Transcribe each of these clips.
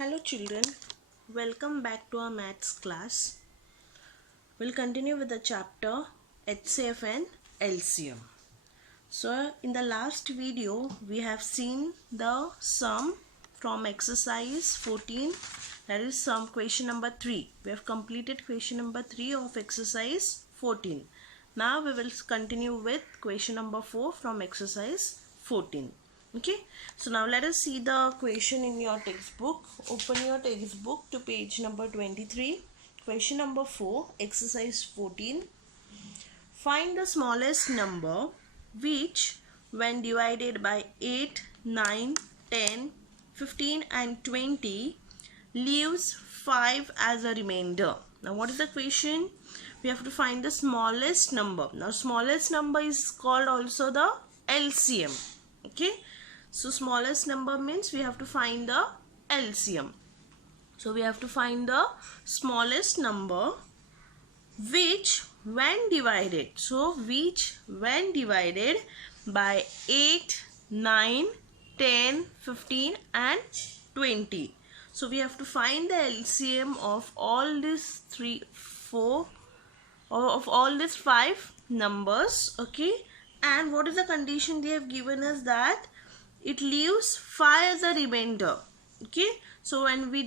Hello children, welcome back to our maths class. We'll continue with the chapter HCF and LCM. So in the last video we have seen the sum from exercise 14, that is sum question number 3. We have completed question number 3 of exercise 14. Now we will continue with question number 4 from exercise 14. Okay, so now let us see the question in your textbook. Open your textbook to page number 23. Question number 4, exercise 14. Find the smallest number which when divided by 8, 9, 10, 15 and 20 leaves 5 as a remainder. Now what is the question? We have to find the smallest number. Now smallest number is called also the LCM. Okay, so smallest number means we have to find the LCM. So we have to find the smallest number which when divided, by 8, 9, 10, 15 and 20. So we have to find the LCM of all these 5 numbers. Okay, and what is the condition they have given us? That it leaves 5 as a remainder. Okay, so when we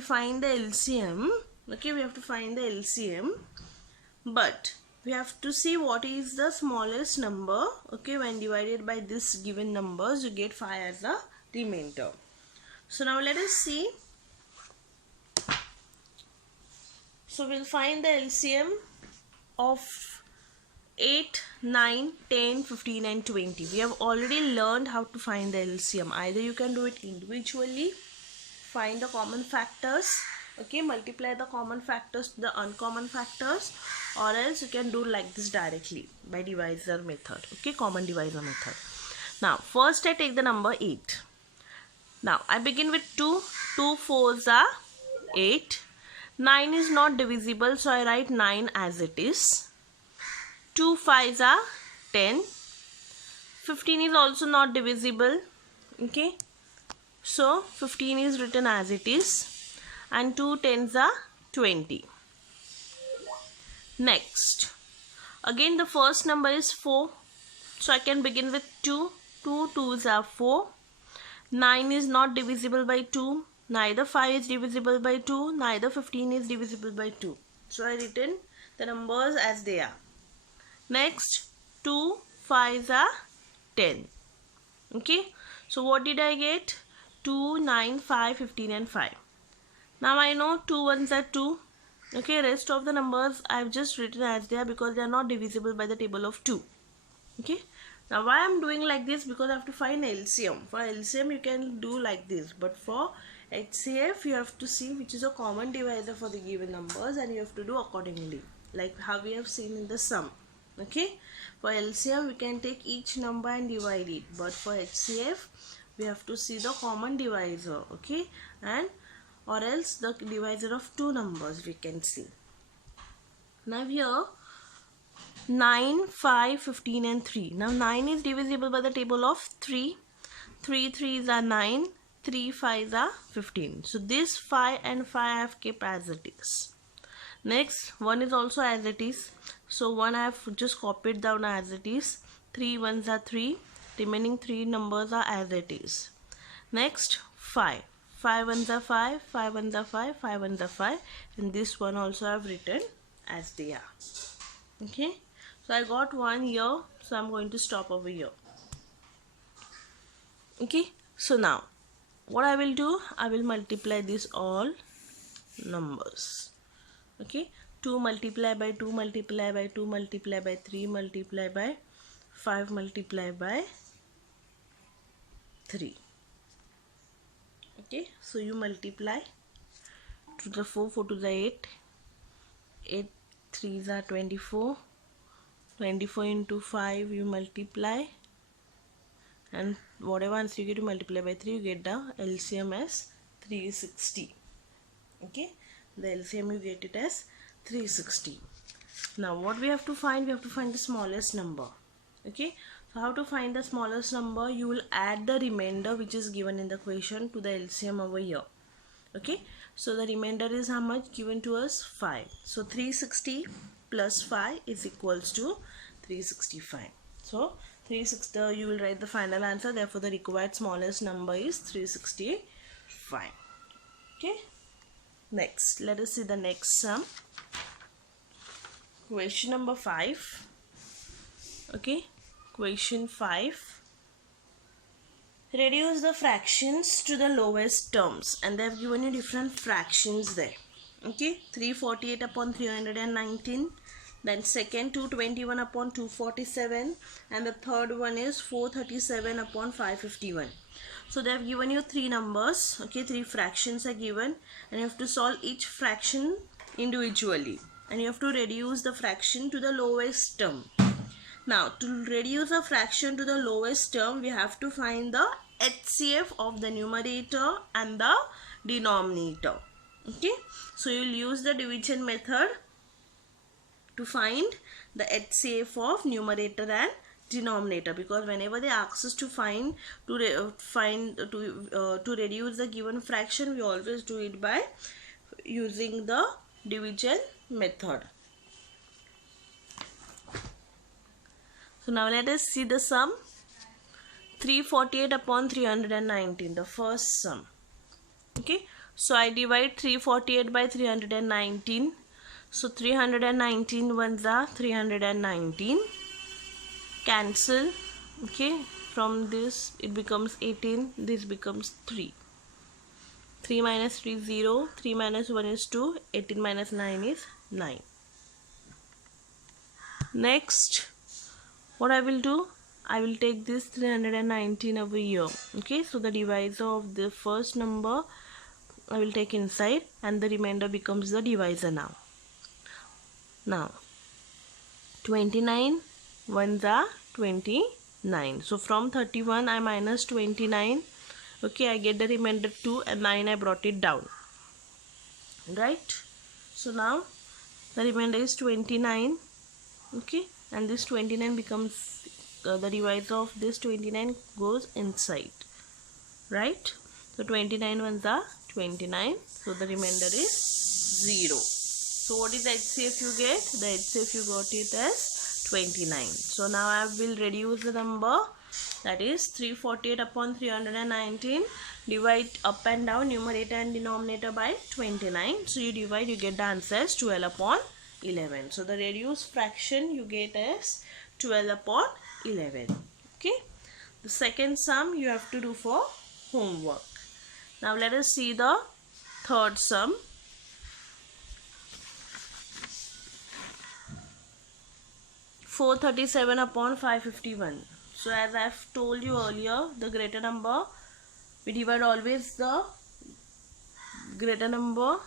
find the LCM, okay, we have to find the LCM, but we have to see what is the smallest number. Okay, when divided by this given numbers, you get 5 as a remainder. So now let us see. So we'll find the LCM of 8, 9, 10, 15 and 20. We have already learned how to find the LCM. Either you can do it individually, find the common factors, okay, multiply the common factors to the uncommon factors, or else you can do like this directly by divisor method, okay, common divisor method. Now first I take the number 8. Now I begin with 2. 2 4s are 8. 9 is not divisible, so I write 9 as it is. 2 5s are 10. 15 is also not divisible. Okay, so 15 is written as it is, and 2 10s are 20. Next, again the first number is 4, so I can begin with 2. 2 2s are 4. 9 is not divisible by 2. Neither 5 is divisible by 2. Neither 15 is divisible by 2. So I written the numbers as they are. Next, 2 5s are 10. Okay, so what did I get? 2, 9, 5, 15 and 5. Now I know 2 1s are 2. Okay, rest of the numbers I have just written as they are because they are not divisible by the table of 2. Okay, now why I am doing like this? Because I have to find LCM. For LCM you can do like this, but for HCF you have to see which is a common divisor for the given numbers, and you have to do accordingly, like how we have seen in the sum. Okay, for LCM we can take each number and divide it, but for HCF we have to see the common divisor, okay, and or else the divisor of two numbers we can see. Now here 9, 5, 15 and 3. Now 9 is divisible by the table of 3. 3 3s are 9. 3 5s are 15. So this 5 and 5 I have kept as it is. Next, 1 is also as it is. So 1 I have just copied down as it is. 3 1s are 3. Remaining 3 numbers are as it is. Next, 5. 5 1s are 5. 5 1s are 5. 5 1s are 5. And this one also I have written as they are. Okay. So I got 1 here. So I am going to stop over here. Okay. So now what I will do? I will multiply these all numbers. Okay, 2 multiply by 2 multiply by 2 multiply by 3 multiply by 5 multiply by 3. Okay, so you multiply 2 to the 4, 4 to the 8, 8 3s are 24, 24 into 5 you multiply, and whatever answer you get, you multiply by 3, you get the LCM as 360. Okay, the LCM you get it as 360. Now what we have to find? We have to find the smallest number. Okay, so how to find the smallest number? You will add the remainder which is given in the question to the LCM over here. Okay, so the remainder is how much given to us? 5. So 360 plus 5 is equals to 365. So 360, you will write the final answer. Therefore the required smallest number is 365. Okay, next let us see the next sum. Question number 5. Okay, question 5. Reduce the fractions to the lowest terms, and they have given you different fractions there. Okay, 348 upon 319, then second 221 upon 247, and the third one is 437 upon 551. So they have given you three numbers. Okay, three fractions are given, and you have to solve each fraction individually, and you have to reduce the fraction to the lowest term. Now, to reduce a fraction to the lowest term, we have to find the HCF of the numerator and the denominator. Okay, so you will use the division method to find the HCF of numerator and denominator, because whenever they ask us to find to reduce the given fraction, we always do it by using the division method. So now let us see the sum. 348 upon 319, the first sum. Okay, so I divide 348 by 319. So 319 ones are 319. Cancel. Okay, from this it becomes 18. This becomes 3. 3 minus 3 is 0. 3 minus 1 is 2. 18 minus 9 is 9. Next, what I will do, I will take this 319 over here. Okay, so the divisor of the first number I will take inside, and the remainder becomes the divisor now. Now 29 ones are 29. So from 31 I minus 29. Okay, I get the remainder 2, and 9 I brought it down. Right? So now the remainder is 29. Okay, and this 29 becomes the divisor of this 29 goes inside. Right? So 29 ones are 29. So the remainder is 0. So what is the HCF you get? The HCF you got it as 29. So now I will reduce the number, that is 348 upon 319. Divide up and down numerator and denominator by 29. So you divide, you get the answer as 12 upon 11. So the reduced fraction you get as 12 upon 11. Okay. The second sum you have to do for homework. Now let us see the third sum. (437 upon 551). So as I have told you earlier, the greater number, we divide always the greater number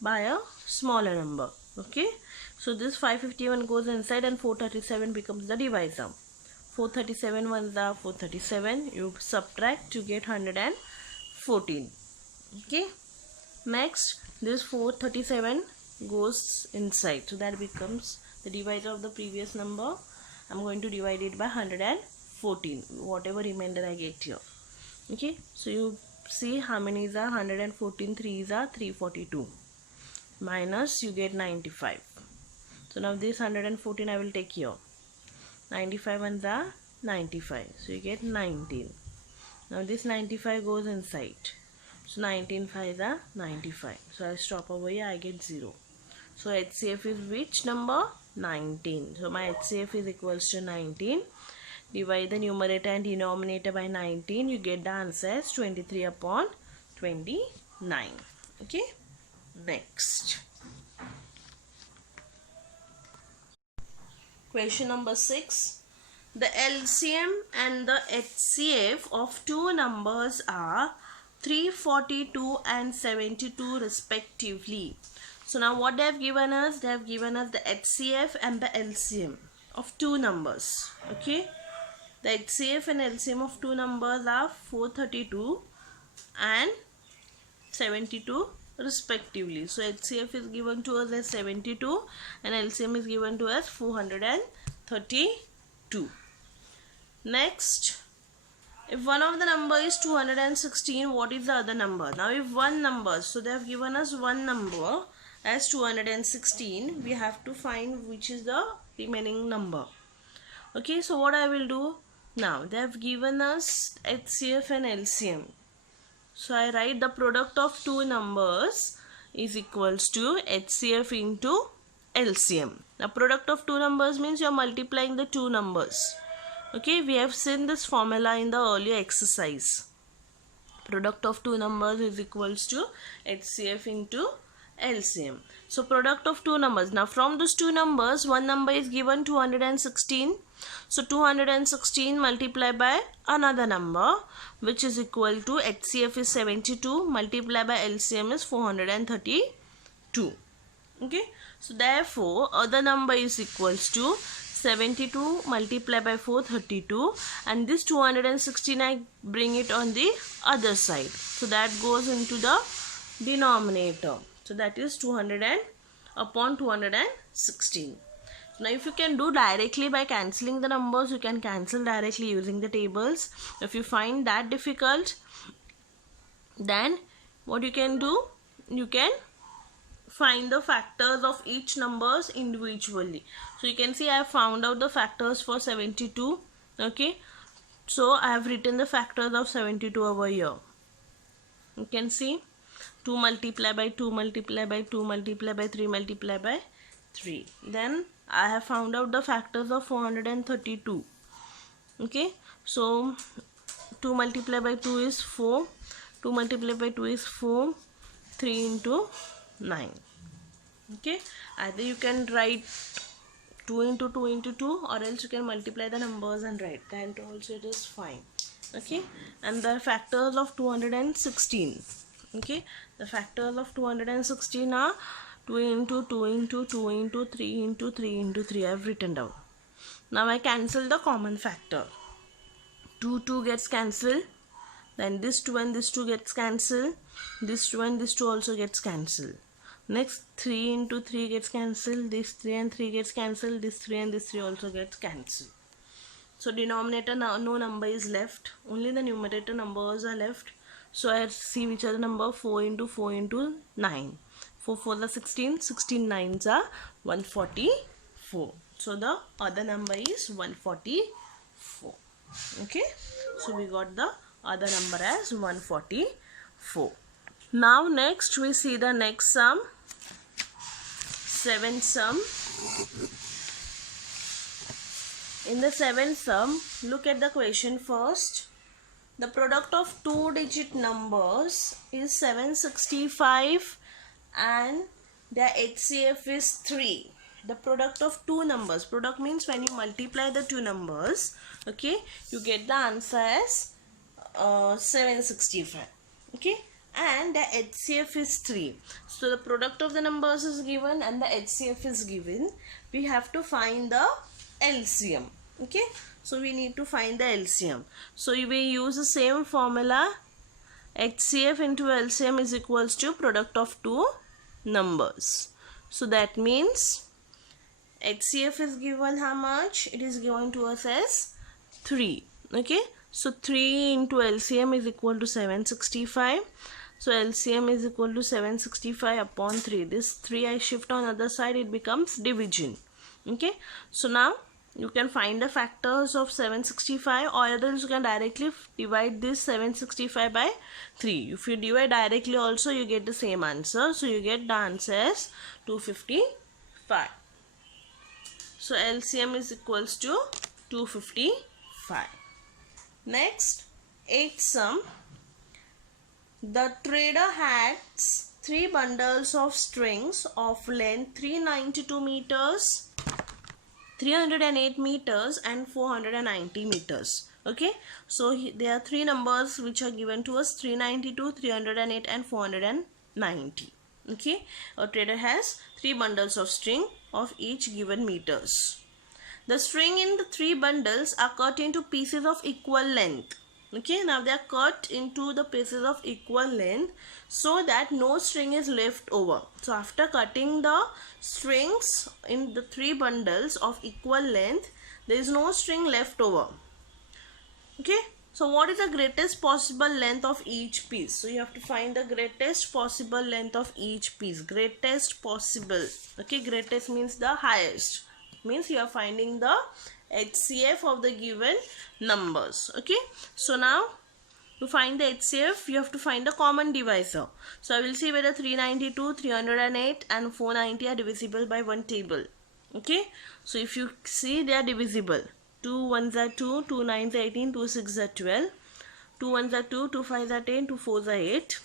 by a smaller number. Okay, so this 551 goes inside, and 437 becomes the divisor. 437 ones are 437. You subtract to get 114. Okay, next this 437 goes inside, so that becomes the divisor of the previous number. I'm going to divide it by 114, whatever remainder I get here. Okay, so you see how many is are 114, 3s are 342, minus you get 95. So now this 114 I will take here. 95 ones are 95, so you get 19. Now this 95 goes inside, so 19 5s are 95. So I stop over here, I get 0. So HCF is which number? 19. So my HCF is equals to 19. Divide the numerator and denominator by 19. You get the answer as 23 upon 29. Okay. Next. Question number 6. The LCM and the HCF of two numbers are 342 and 72 respectively. So now what they have given us? They have given us the HCF and the LCM of two numbers. Okay, the HCF and LCM of two numbers are 432 and 72 respectively. So HCF is given to us as 72 and LCM is given to us 432. Next, If one of the number is 216, what is the other number? Now if one number, so they have given us one number as 216, we have to find which is the remaining number. Okay, so what I will do now, they have given us HCF and LCM. So I write the product of two numbers is equals to HCF into LCM. Now product of two numbers means you are multiplying the two numbers. Okay, we have seen this formula in the earlier exercise. Product of two numbers is equals to HCF into LCM. So product of two numbers. Now from those two numbers, one number is given 216. So 216 multiplied by another number, which is equal to HCF is 72 multiplied by LCM is 432. Okay, so therefore other number is equals to 72 multiplied by 432, and this 216 I bring it on the other side, so that goes into the denominator. So that is 200 upon 216. Now if you can do directly by cancelling the numbers, you can cancel directly using the tables. If you find that difficult, then what you can do, you can find the factors of each numbers individually. So you can see I have found out the factors for 72. Okay, so I have written the factors of 72 over here. You can see 2 multiplied by 2 multiplied by 2 multiplied by 3 multiplied by 3. Then I have found out the factors of 432. Okay, so 2 multiplied by 2 is 4, 2 multiplied by 2 is 4, 3 into 9. Okay, either you can write 2 into 2 into 2, or else you can multiply the numbers and write that also, it is fine. Okay, and the factors of 216. Okay, the factors of 216 are 2 into 2 into 2 into 3 into 3 into 3. I have written down. Now I cancel the common factor. 2 gets cancelled. Then this 2 and this 2 gets cancelled. This 2 and this 2 also gets cancelled. Next 3 into 3 gets cancelled. This 3 and 3 gets cancelled. This 3 and this 3 also gets cancelled. So denominator now no number is left. Only the numerator numbers are left. So I see which are the number. 4 into 4 into 9. 4 4 are 16. 16 9s are 144. So the other number is 144. Okay. So we got the other number as 144. Now next we see the next sum. 7th sum. In the 7th sum, look at the question first. The product of two-digit numbers is 765 and their HCF is 3. The product of two numbers. Product means when you multiply the two numbers, okay, you get the answer as 765. Okay, and the HCF is 3. So the product of the numbers is given and the HCF is given. We have to find the LCM. Okay, so we need to find the LCM. So we use the same formula. HCF into LCM is equals to product of two numbers. So that means HCF is given how much? It is given to us as 3. Okay, so 3 into LCM is equal to 765. So LCM is equal to 765 upon 3. This 3 I shift on other side, it becomes division. Okay, so now you can find the factors of 765, or else you can directly divide this 765 by 3. If you divide directly also, you get the same answer. So you get the answer as 255. So LCM is equals to 255. Next, 8th sum. The trader had 3 bundles of strings of length 392 meters, 308 meters and 490 meters. Okay, so there are 3 numbers which are given to us: 392, 308 and 490. Okay, a trader has 3 bundles of string of each given meters. The string in the 3 bundles are cut into pieces of equal length. Okay, now they are cut into the pieces of equal length so that no string is left over. So after cutting the strings in the 3 bundles of equal length, there is no string left over. Okay, So what is the greatest possible length of each piece? So you have to find the greatest possible length of each piece. Greatest possible. Okay, greatest means the highest. Means you are finding the HCF of the given numbers. Okay, so now to find the HCF, you have to find the common divisor. So I will see whether 392, 308 and 490 are divisible by one table. Okay, so if you see, they are divisible. 2 1s are 2, 2 9s are 18, 2 6s are 12, 2 1s are 2, 2 5s are 10, 2 4s are 8,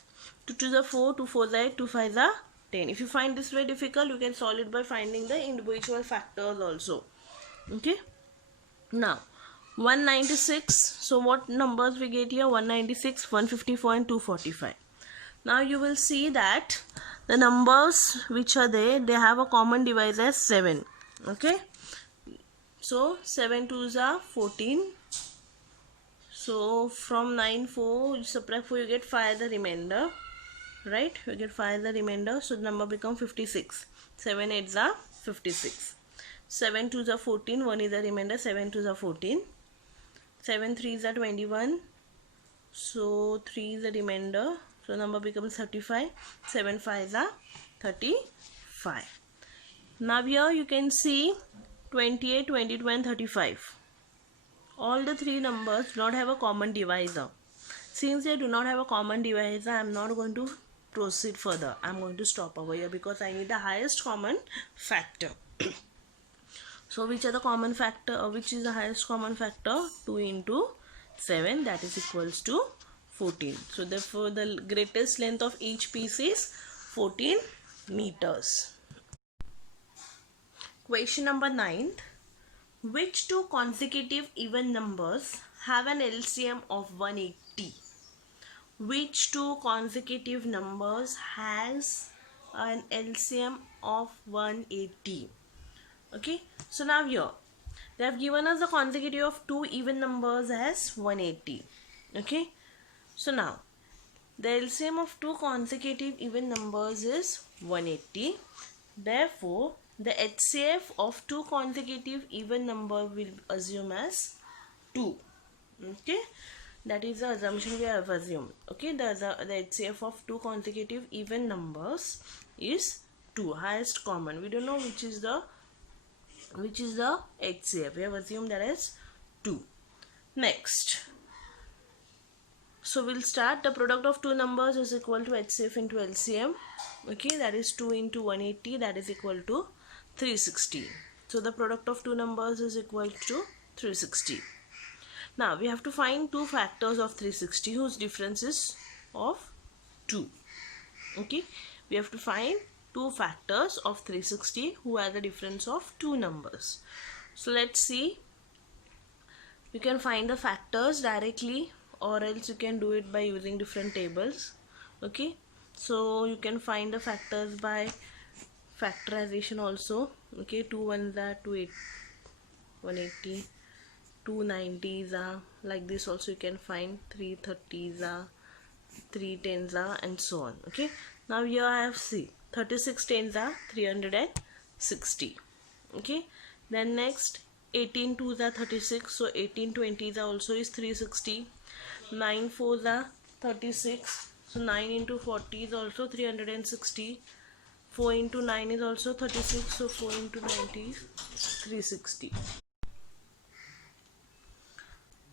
2 2s are 4, 2 4s are 8, 2 5s are 10. If you find this very difficult, you can solve it by finding the individual factors also. Okay, now 196, so what numbers we get here? 196, 154 and 245. Now you will see that the numbers which are there, they have a common divisor as 7. Okay, so 7 2s are 14. So from 9 4 you subtract 4, you get 5 the remainder, right? You get 5 the remainder, so the number becomes 56. 7 8s are 56. 7 2s are 14, 1 is the remainder, 7 2s are 14. 7 3s are 21, so 3 is the remainder, so number becomes 35. 7 5s are 35. Now here you can see 28, 22 and 35. All the three numbers do not have a common divisor. Since they do not have a common divisor, I am not going to proceed further. I am going to stop over here because I need the highest common factor. So which are the common factor, which is the highest common factor? 2 into 7, that is equals to 14. So therefore the greatest length of each piece is 14 meters. Question number 9. Which two consecutive even numbers have an LCM of 180? Which two consecutive numbers has an LCM of 180? Okay, so now here they have given us the consecutive of two even numbers as 180. Okay, so now the LCM of two consecutive even numbers is 180. Therefore the HCF of two consecutive even number will assume as 2. Okay, that is the assumption we have assumed. Okay, the HCF of two consecutive even numbers is 2, highest common. We don't know which is the HCF. We have assumed that as 2. Next, so we'll start. The product of two numbers is equal to HCF into LCM. Okay, that is 2 into 180, that is equal to 360. So the product of two numbers is equal to 360. Now we have to find two factors of 360 whose difference is of 2. Okay, we have to find two factors of 360 who have the difference of two numbers. So let's see. You can find the factors directly, or else you can do it by using different tables. Okay, so you can find the factors by factorization also. Okay, 2 1s are 180, 2 90s are like this also you can find, 3 30s are, 3 10s are, and so on. Okay, now here I have 36 10s are 360. Okay, then next 18 2s are 36, so 18 20s are also is 360. 9 4s are 36, so 9 into 40 is also 360. 4 into 9 is also 36, so 4 into 90 is 360.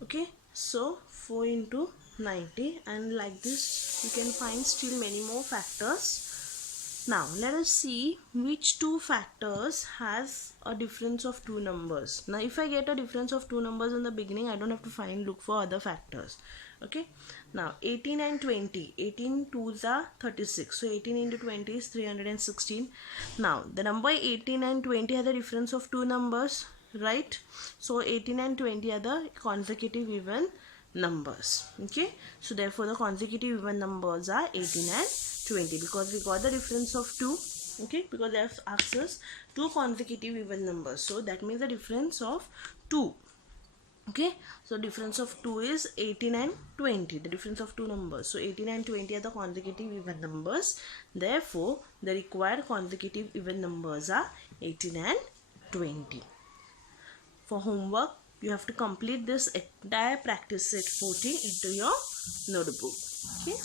Okay, so 4 into 90, and like this you can find still many more factors. Now let us see which two factors has a difference of two numbers. Now if I get a difference of two numbers in the beginning, I don't have to look for other factors. Okay, now 18 and 20, 18 2s are 36, so 18 into 20 is 316. Now the number 18 and 20 has a difference of two numbers, right? So 18 and 20 are the consecutive even numbers. Okay, so therefore the consecutive even numbers are 18 and 20 because we got the difference of 2. Okay, because they have asked us two consecutive even numbers, so that means the difference of 2. Okay, so difference of 2 is 18 and 20, the difference of two numbers. So 18 and 20 are the consecutive even numbers, therefore the required consecutive even numbers are 18 and 20. For homework, You have to complete this entire practice set 14 into your notebook. Okay.